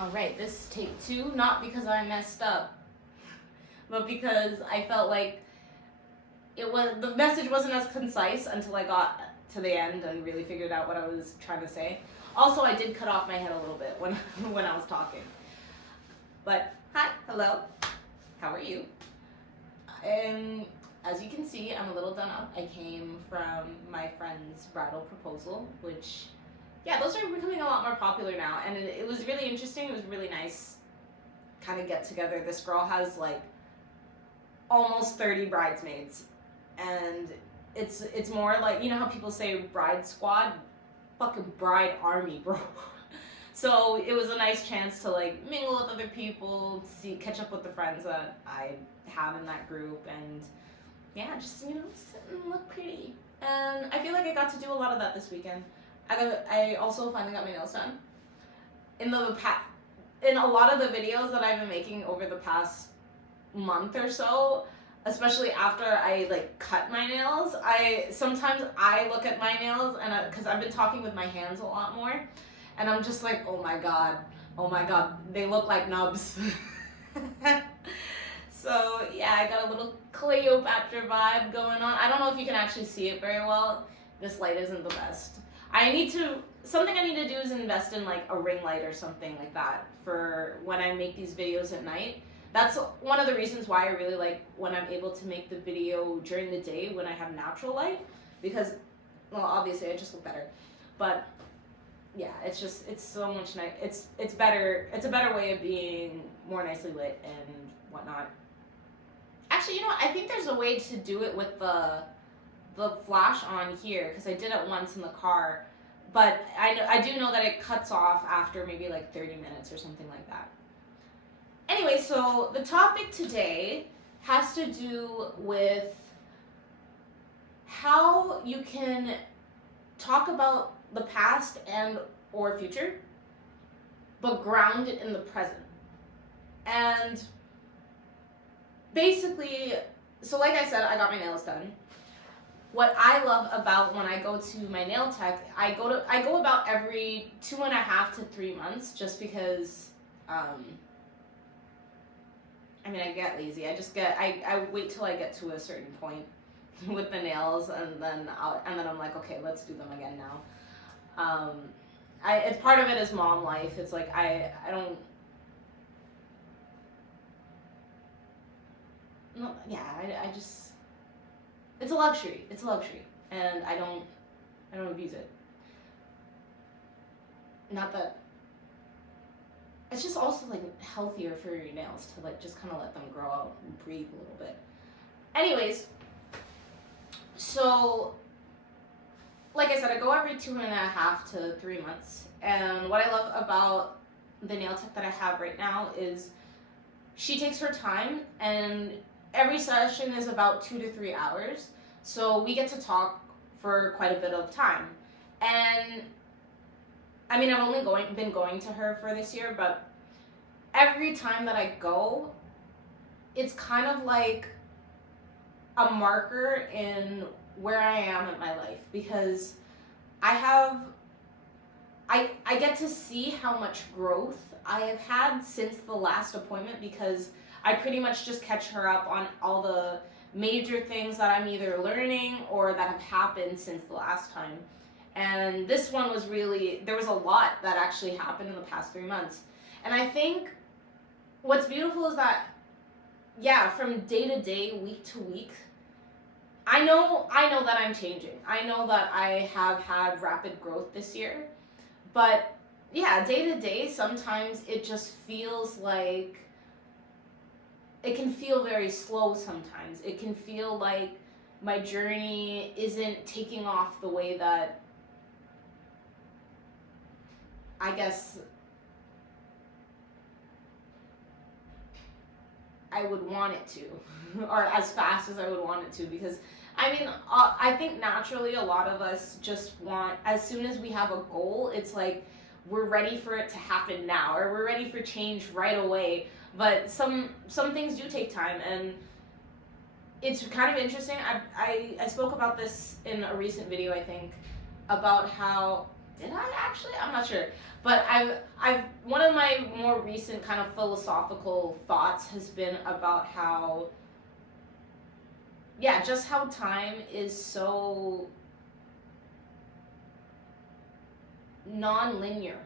All right, this is take 2, not because I messed up, but because I felt like the message wasn't as concise until I got to the end and really figured out what I was trying to say. Also, I did cut off my head a little bit when when I was talking. But hi, hello, how are you? As you can see, I'm a little done up. I came from my friend's bridal proposal, which, yeah, those are becoming a lot more popular now, and it was really interesting. It was really nice, kind of get together. This girl has like almost 30 bridesmaids, and it's more like, you know how people say bride squad, fucking bride army, bro. So it was a nice chance to like mingle with other people, catch up with the friends that I have in that group, and yeah, just sit and look pretty. And I feel like I got to do a lot of that this weekend. I also finally got my nails done. In a lot of the videos that I've been making over the past month or so, especially after I like cut my nails, sometimes I look at my nails and because I've been talking with my hands a lot more, and I'm just like, oh my god, they look like nubs. So yeah, I got a little Cleopatra vibe going on. I don't know if you can actually see it very well. This light isn't the best. Something I need to do is invest in like a ring light or something like that for when I make these videos at night. That's one of the reasons why I really like when I'm able to make the video during the day when I have natural light, because, well, obviously I just look better, but yeah, it's so much nice. It's better. It's a better way of being more nicely lit and whatnot. Actually, you know what? I think there's a way to do it with the flash on here, because I did it once in the car, but I do know that it cuts off after maybe like 30 minutes or something like that. Anyway, so the topic today has to do with how you can talk about the past and or future, but ground it in the present. And basically, so like I said, I got my nails done. What I love about when I go to my nail tech, I go about every 2.5 to 3 months, just because I get lazy. I wait till I get to a certain point with the nails, and then I'm like, okay, let's do them again now. It's part of it is mom life. It's like I don't. No, yeah, I just. It's a luxury. It's a luxury, and I don't abuse it. Not that. It's just also like healthier for your nails to like just kind of let them grow out and breathe a little bit. Anyways, so like I said, I go every 2.5 to 3 months, and what I love about the nail tech that I have right now is she takes her time, and every session is about 2 to 3 hours, so we get to talk for quite a bit of time. And I mean, I've only been going to her for this year, but every time that I go, it's kind of like a marker in where I am in my life, because I get to see how much growth I have had since the last appointment, because I pretty much just catch her up on all the major things that I'm either learning or that have happened since the last time. And this one was there was a lot that actually happened in the past 3 months. And I think what's beautiful is that, yeah, from day to day, week to week, I know that I'm changing. I know that I have had rapid growth this year. But yeah, day to day, sometimes it just feels like, it can feel very slow sometimes. It can feel like my journey isn't taking off the way that I guess I would want it to, or as fast as I would want it to, because I think naturally a lot of us just want, as soon as we have a goal, it's like we're ready for it to happen now, or we're ready for change right away. But some things do take time, and it's kind of interesting. I spoke about this in a recent video, I think, about how, did I actually? I'm not sure. But I've one of my more recent kind of philosophical thoughts has been about how, yeah, just how time is so non-linear,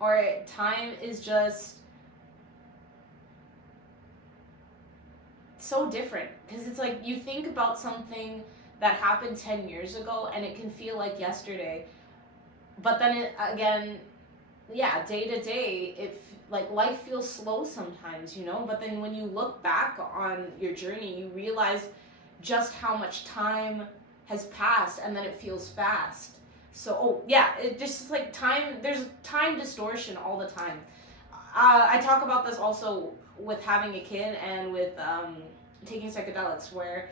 or time is just so different, because it's like you think about something that happened 10 years ago and it can feel like yesterday, but then it again, yeah, day to day like life feels slow sometimes, but then when you look back on your journey, you realize just how much time has passed, and then it feels fast. So, oh yeah, it just like time, there's time distortion all the time. I talk about this also with having a kid and with taking psychedelics, where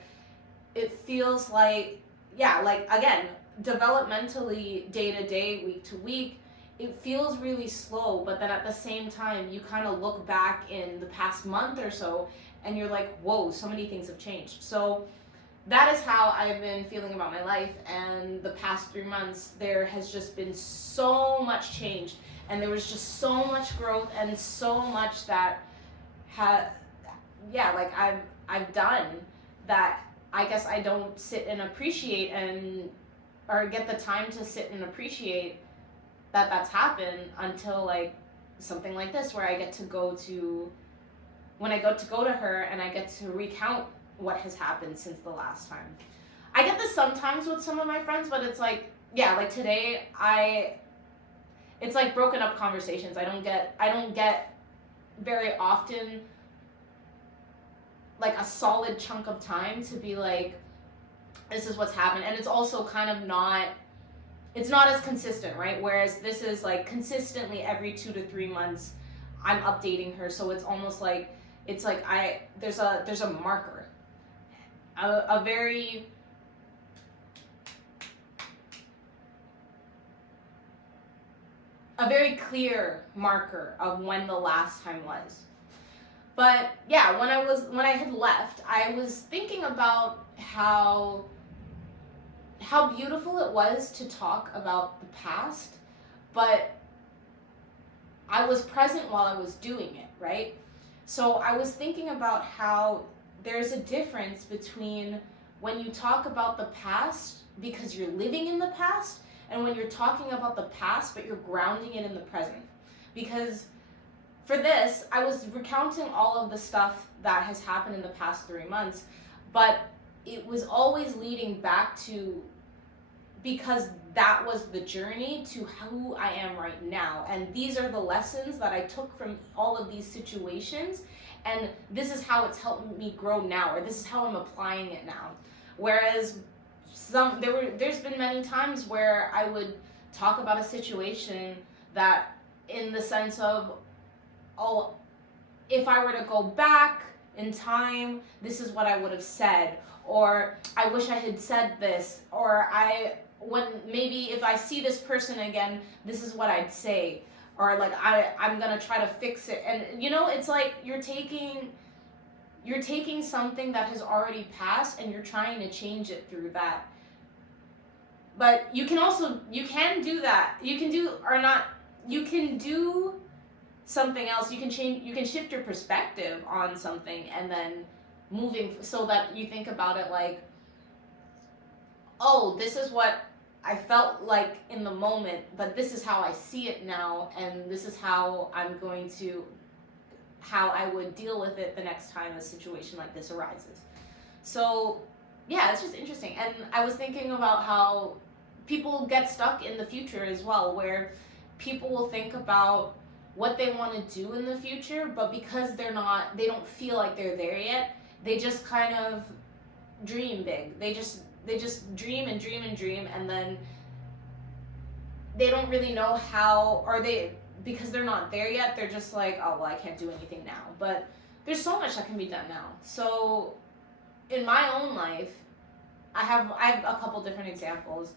it feels like, yeah, like again, developmentally, day to day, week to week, it feels really slow, but then at the same time, you kind of look back in the past month or so, and you're like, whoa, so many things have changed. So that is how I've been feeling about my life, and the past 3 months, there has just been so much change, and there was just so much growth, and so much that like I've done that I guess I don't sit and appreciate or get the time to sit and appreciate that that's happened until like something like this, where I get to go to, when I go to her and I get to recount what has happened since the last time. I get this sometimes with some of my friends, but it's like, yeah, like today it's like broken up conversations. I don't get very often like a solid chunk of time to be like, this is what's happened. And it's also kind of not, it's not as consistent, right? Whereas this is like consistently every 2 to 3 months I'm updating her. So it's almost like, it's like there's a marker, a very clear marker of when the last time was. But yeah, when I had left, I was thinking about how beautiful it was to talk about the past, but I was present while I was doing it, right? So I was thinking about how there's a difference between when you talk about the past because you're living in the past, and when you're talking about the past but you're grounding it in the present. Because for this, I was recounting all of the stuff that has happened in the past 3 months, but it was always leading back to, because that was the journey to who I am right now. And these are the lessons that I took from all of these situations, and this is how it's helped me grow now, or this is how I'm applying it now. Whereas there's been many times where I would talk about a situation that, in the sense of, oh, if I were to go back in time, this is what I would have said, or I wish I had said this, or maybe if I see this person again, this is what I'd say, or like I'm gonna try to fix it. And it's like you're taking something that has already passed and you're trying to change it through that. But you can do that. You can do something else. You can shift your perspective on something, and then moving so that you think about it like, oh, this is what I felt like in the moment, but this is how I see it now, and this is how I would deal with it the next time a situation like this arises. So yeah, it's just interesting. And I was thinking about how people get stuck in the future as well, where people will think about what they want to do in the future, but because they don't feel like they're there yet, they just kind of dream big. They just dream and dream and dream, and then they don't really know how, because they're not there yet, they're just like, oh, well, I can't do anything now. But there's so much that can be done now. So in my own life, I have a couple different examples,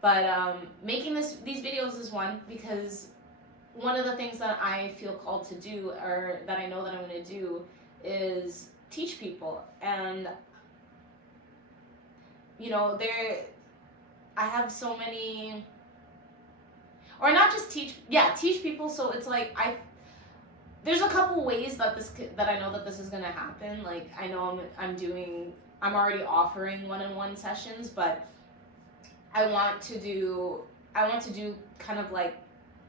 but making these videos is one, because one of the things that I feel called to do, or that I know that I'm going to do, is teach people. And I have so many or not just teach people. So it's like there's a couple ways that that I know that this is gonna happen. Like I know I'm already offering one-on-one sessions, but I want to do kind of like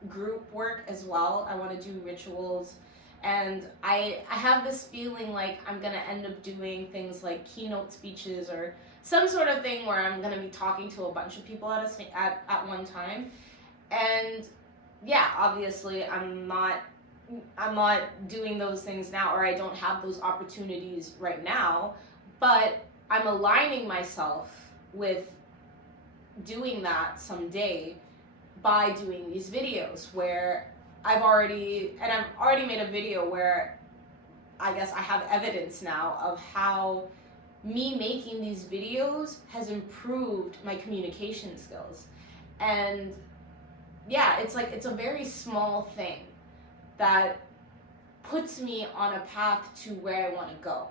group work as well. I want to do rituals, and I have this feeling like I'm gonna end up doing things like keynote speeches or some sort of thing where I'm gonna be talking to a bunch of people at one time. And yeah, obviously I'm not doing those things now, or I don't have those opportunities right now, but I'm aligning myself with doing that someday by doing these videos where I've already made a video where I guess I have evidence now of how me making these videos has improved my communication skills. And yeah, it's like, it's a very small thing that puts me on a path to where I want to go.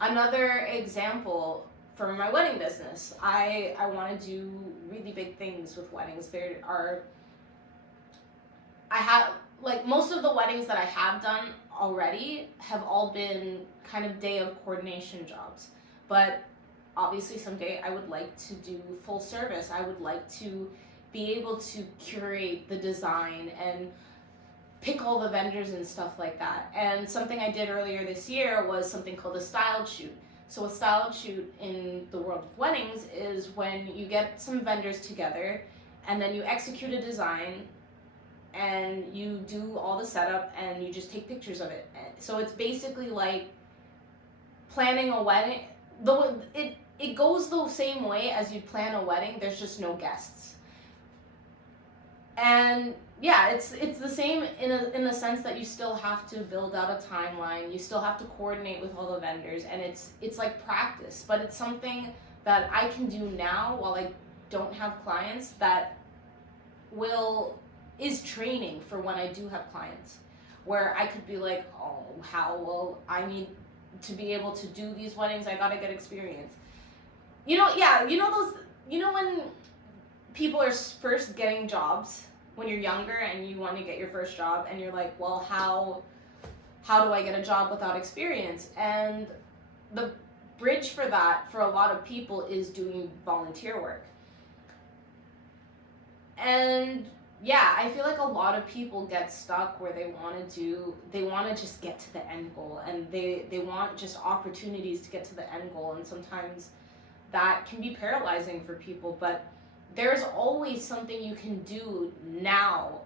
Another example, for my wedding business, I want to do really big things with weddings. I have, like, most of the weddings that I have done already have all been kind of day of coordination jobs. But obviously someday I would like to do full service. I would like to be able to curate the design and pick all the vendors and stuff like that. And something I did earlier this year was something called a styled shoot. So a styled shoot in the world of weddings is when you get some vendors together and then you execute a design and you do all the setup and you just take pictures of it. So it's basically like planning a wedding. It goes the same way as you plan a wedding, there's just no guests. And yeah, it's the same in the sense that you still have to build out a timeline, you still have to coordinate with all the vendors, and it's like practice, but it's something that I can do now while I don't have clients that is training for when I do have clients, where I could be like, oh, I need to be able to do these weddings, I gotta get experience. When people are first getting jobs, when you're younger and you want to get your first job and you're like, well, how do I get a job without experience? And the bridge for that for a lot of people is doing volunteer work. And yeah, I feel like a lot of people get stuck where they want to just get to the end goal, and they want just opportunities to get to the end goal, and sometimes that can be paralyzing for people, but there's always something you can do now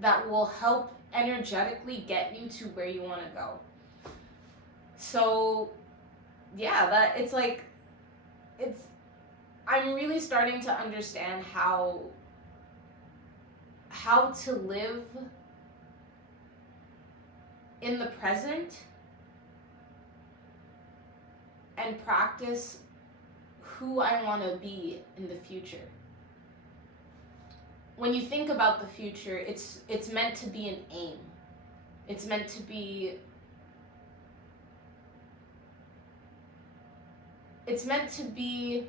that will help energetically get you to where you want to go. So yeah, I'm really starting to understand how to live in the present and practice who I want to be in the future. When you think about the future, it's meant to be an aim. It's meant to be it's meant to be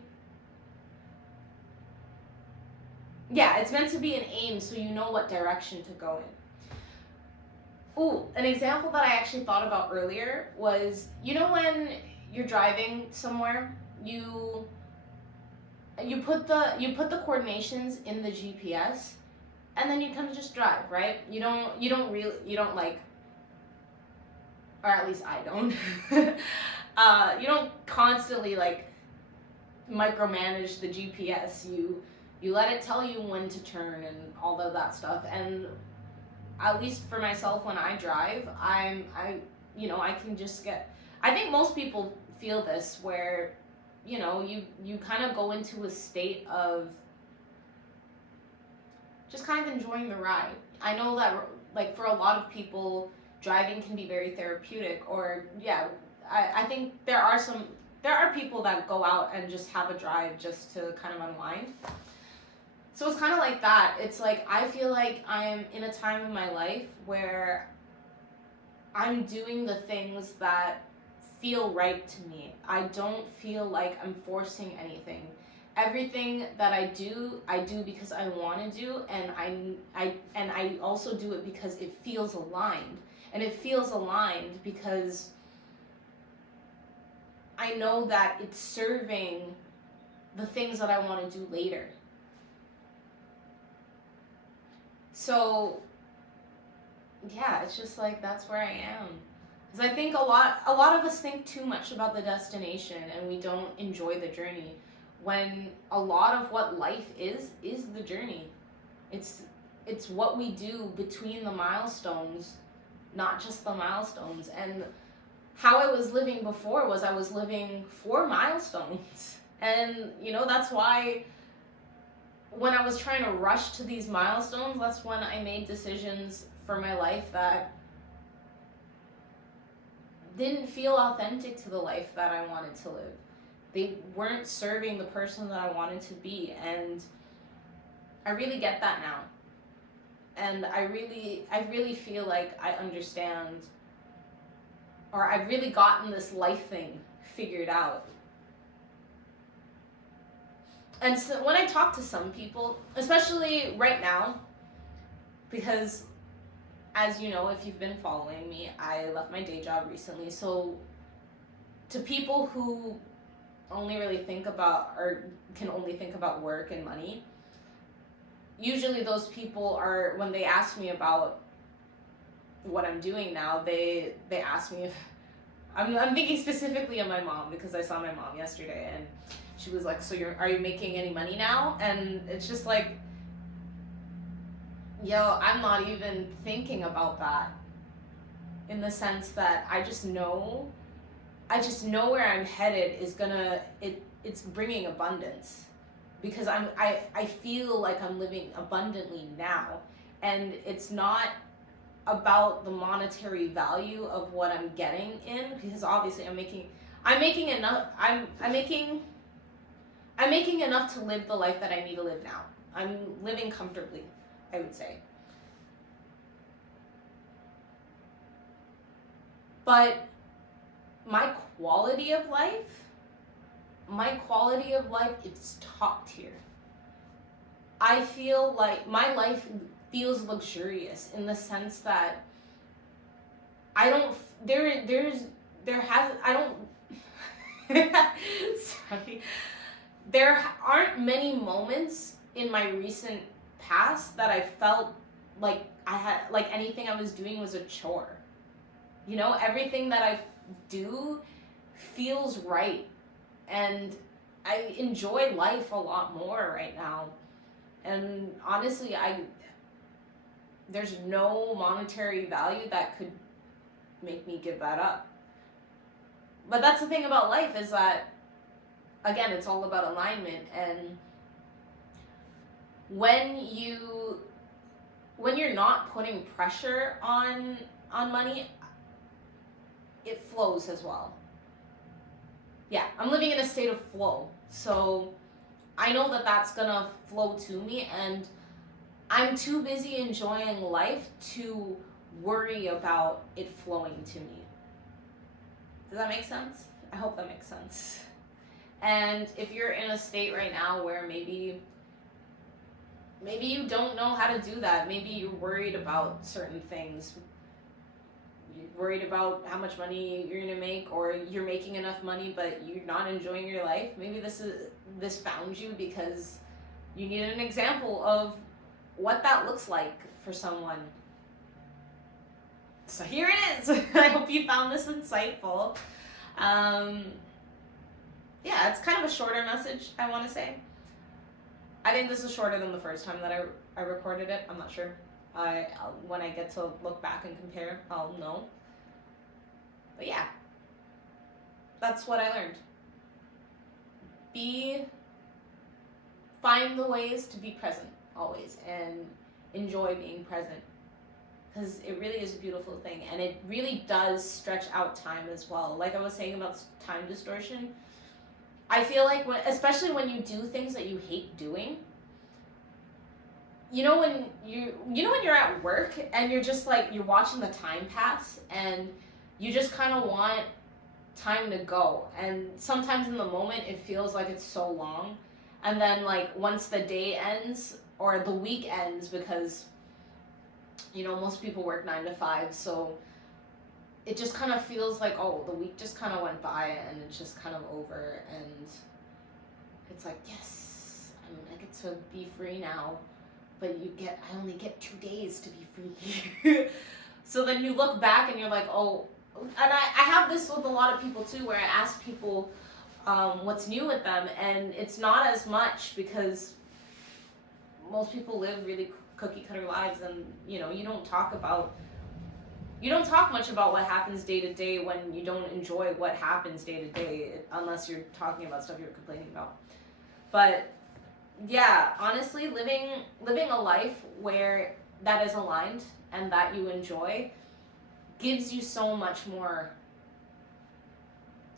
an aim, so you know what direction to go in. Ooh, an example that I actually thought about earlier was, when you're driving somewhere, you put the coordinations in the GPS, and then you kind of just drive, right? You don't like, or at least I don't. You don't constantly like micromanage the GPS. You let it tell you when to turn and all of that stuff. And at least for myself, when I drive, I can just I think most people feel this, where you kind of go into a state of just kind of enjoying the ride. I know that, like, for a lot of people, driving can be very therapeutic, or I think there are people that go out and just have a drive just to kind of unwind. So it's kind of like that. It's like, I feel like I'm in a time in my life where I'm doing the things that feel right to me. I don't feel like I'm forcing anything. everything that I do because I want to do, and I also do it because it feels aligned. And it feels aligned because I know that it's serving the things that I want to do later. So yeah, it's just like, that's where I am. Because I think a lot of us think too much about the destination, and we don't enjoy the journey, when a lot of what life is the journey. It's what we do between the milestones, not just the milestones. And how I was living before was I was living for milestones. And, you know, that's why when I was trying to rush to these milestones, that's when I made decisions for my life that didn't feel authentic to the life that I wanted to live. They weren't serving the person that I wanted to be, and I really get that now. And I really feel like I understand, or I've really gotten this life thing figured out. And so when I talk to some people, especially right now, because as you know, if you've been following me, I left my day job recently. So to people who only really think about, or can only think about work and money, usually those people are, when they ask me about what I'm doing now, they ask me if, I'm thinking specifically of my mom, because I saw my mom yesterday, and she was like, so are you making any money now? And it's just like, yo, I'm not even thinking about that, in the sense that I just know where I'm headed is it's bringing abundance, because I feel like I'm living abundantly now, and it's not about the monetary value of what I'm getting in, because obviously I'm making enough to live the life that I need to live now. I'm living comfortably, I would say. But my quality of life is top tier. I feel like my life feels luxurious, in the sense that I don't, sorry. There aren't many moments in my recent past that I felt like anything I was doing was a chore. You know, everything that I do feels right, and I enjoy life a lot more right now. And honestly, there's no monetary value that could make me give that up. But that's the thing about life, is that, again, it's all about alignment. And when you're not putting pressure on money, it flows as well. Yeah, I'm living in a state of flow, so I know that that's gonna flow to me, and I'm too busy enjoying life to worry about it flowing to me. Does that make sense? I hope that makes sense. And if you're in a state right now where maybe you don't know how to do that, maybe you're worried about certain things, you're worried about how much money you're gonna make, or you're making enough money but you're not enjoying your life, maybe this found you because you need an example of what that looks like for someone. So here it is. I hope you found this insightful. Yeah, it's kind of a shorter message, I want to say. I think this is shorter than the first time that I recorded it. I'm not sure. When I get to look back and compare, I'll know. But yeah, that's what I learned. Find the ways to be present always, and enjoy being present, because it really is a beautiful thing, and it really does stretch out time as well. Like I was saying about time distortion, I feel like especially when you do things that you hate doing, you know when you're at work and you're just like, you're watching the time pass and you just kind of want time to go, and sometimes in the moment it feels like it's so long, And then like once the day ends or the week ends, because you know most people work 9 to 5, so it just kind of feels like, oh, the week just kind of went by and it's just kind of over, and it's like, yes, I get to be free now, but I only get 2 days to be free. So then you look back and you're like, oh, and I have this with a lot of people too, where I ask people what's new with them, and it's not as much, because most people live really cookie cutter lives, and you know, you don't talk much about what happens day to day when you don't enjoy what happens day to day, unless you're talking about stuff you're complaining about. But yeah, honestly, living a life where that is aligned and that you enjoy gives you so much more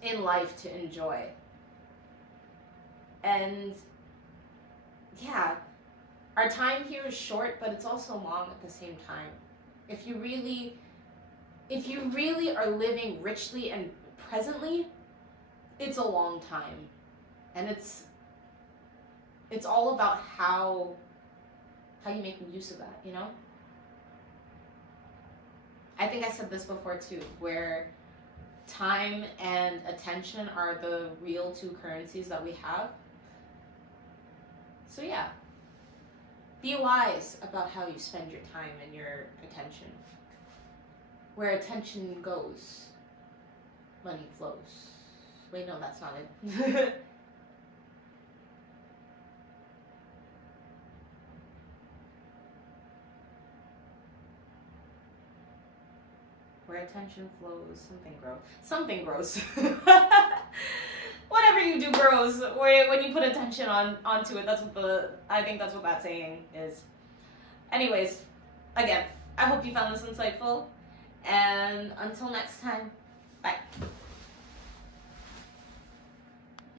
in life to enjoy. And yeah, our time here is short, but it's also long at the same time. If you really are living richly and presently, it's a long time. And it's all about how you make use of that, you know? I think I said this before too, where time and attention are the real 2 currencies that we have. So yeah, be wise about how you spend your time and your attention. Where attention goes, money flows. Wait, no, that's not it. Where attention flows, something grows. Whatever you do grows. When you put attention onto it, I think that's what that saying is. Anyways, again, I hope you found this insightful, and until next time,